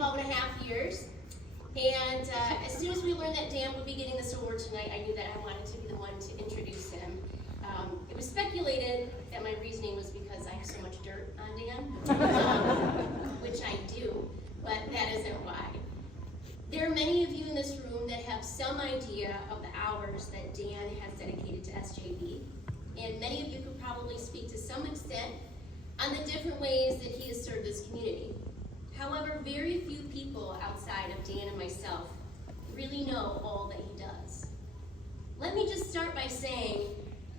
12 and a half years. And as soon as we learned that Dan would be getting this award tonight, I knew that I wanted to be the one to introduce him. It was speculated that my reasoning was because I have so much dirt on Dan, which I do, but that isn't why. There are many of you in this room that have some idea of the hours that Dan has dedicated to SJV, and many of you could probably speak to some extent on the different ways that he has served this community. However, very few people outside of Dan and myself really know all that he does. Let me just start by saying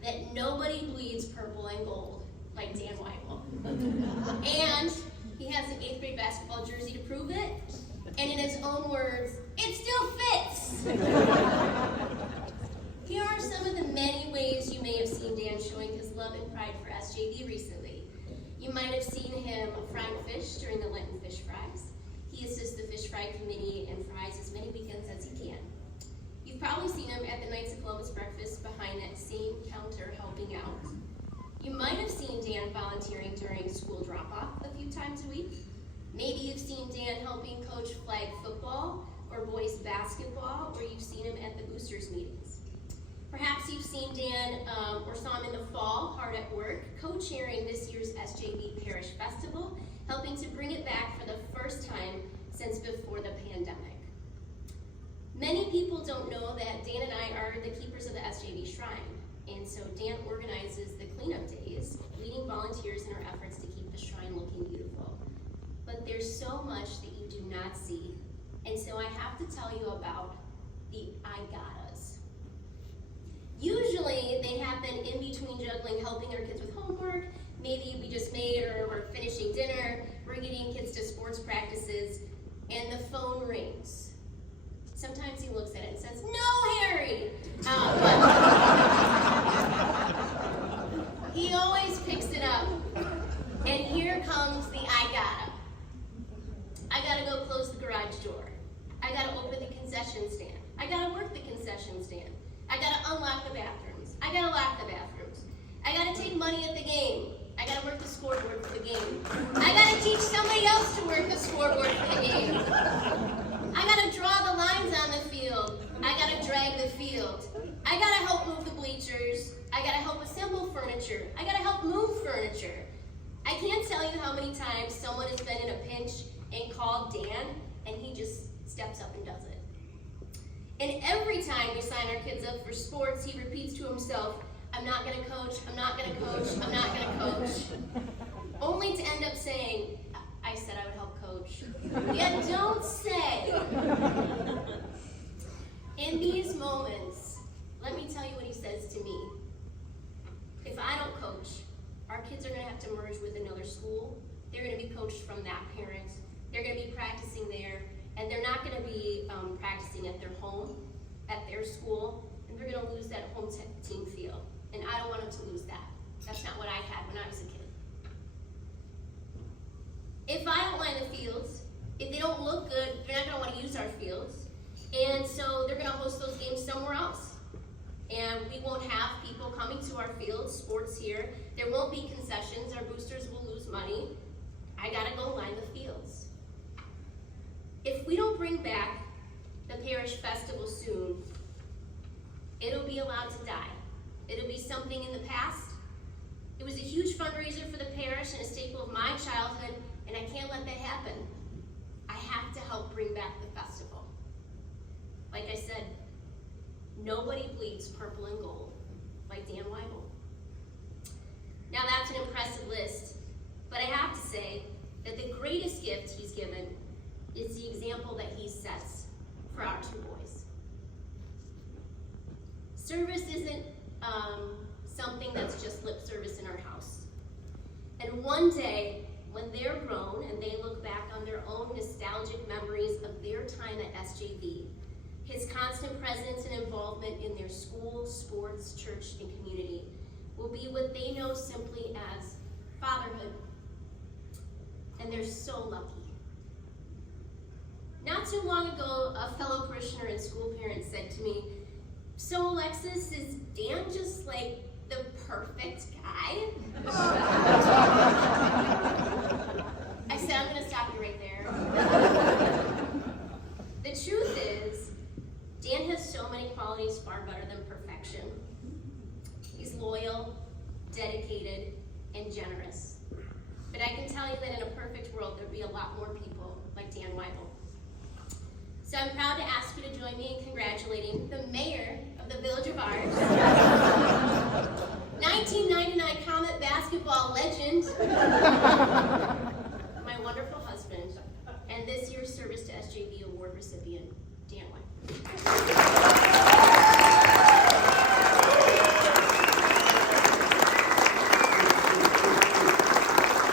that nobody bleeds purple and gold like Dan Weibel. And he has an 8th grade basketball jersey to prove it, and in his own words, it still fits! Here are some of the many ways you may have seen Dan showing his love and pride for SJV recently. You might have seen him frying fish during the Lenten fish fries. He assists the fish fry committee and fries as many weekends as he can. You've probably seen him at the Knights of Columbus breakfast behind that same counter helping out. You might have seen Dan volunteering during school drop-off a few times a week. Maybe you've seen Dan helping coach flag football or boys basketball, or you've seen him at the boosters meetings. Perhaps you've seen Dan or saw him in the fall, hard at work, co-chairing this year's SJV Parish Festival, helping to bring it back for the first time since before the pandemic. Many people don't know that Dan and I are the keepers of the SJV Shrine, and so Dan organizes the cleanup days, leading volunteers in our efforts to keep the shrine looking beautiful. But there's so much that you do not see, and so I have to tell you about the I gottas. Usually they happen in between juggling, helping our kids with homework, maybe we just made or we're finishing dinner, we're getting kids to sports practices, and the phone rings. Sometimes he looks at it and says, "No, Harry!" But he always picks it up, and here comes the I gotta. I gotta go close the garage door. I gotta open the concession stand. I gotta work the concession stand. I gotta unlock the bathrooms. I gotta lock the bathrooms. I gotta take money at the game. I gotta work the scoreboard for the game. I gotta teach somebody else to work the scoreboard for the game. I gotta draw the lines on the field. I gotta drag the field. I gotta help move the bleachers. I gotta help assemble furniture. I gotta help move furniture. I can't tell you how many times someone has been in a pinch and called Dan, and he just steps up and does it. And every time we sign our kids up for sports, he repeats to himself, "I'm not gonna coach, I'm not gonna coach, I'm not gonna coach." Only to end up saying, "I said I would help coach." Yeah, don't say. In these moments, let me tell you what he says to me. If I don't coach, our kids are gonna have to merge with another school. They're gonna be coached from that parent. They're gonna be practicing there, and they're not gonna be practicing at their home, at their school, and they're gonna lose that home team feel. And I don't want them to lose that. That's not what I had when I was a kid. If I don't line the fields, if they don't look good, they're not gonna want to use our fields. And so they're gonna host those games somewhere else. And we won't have people coming to our fields, sports here. There won't be concessions, our boosters will lose money. I gotta go line the fields. If we don't bring back the parish festival soon, it'll be allowed to die. It'll be something in the past. It was a huge fundraiser for the parish and a staple of my childhood, and I can't let that happen. I have to help bring back the festival. Like I said, nobody bleeds purple and gold like Dan Weibel. Now that's an impressive list, but I have to say that the greatest gift he's given is the example that he sets for our two boys. Service isn't something that's just lip service in our house. And one day, when they're grown and they look back on their own nostalgic memories of their time at SJV, his constant presence and involvement in their school, sports, church, and community will be what they know simply as fatherhood. And they're so lucky. Not too long ago, a fellow parishioner and school parent said to me, "So Alexis, is Dan just like the perfect guy?" I said, "I'm gonna stop you right there." I'm proud to ask you to join me in congratulating the mayor of the Village of Ours, 1999 Comet basketball legend, my wonderful husband, and this year's Service to SJV Award recipient, Dan Weibel.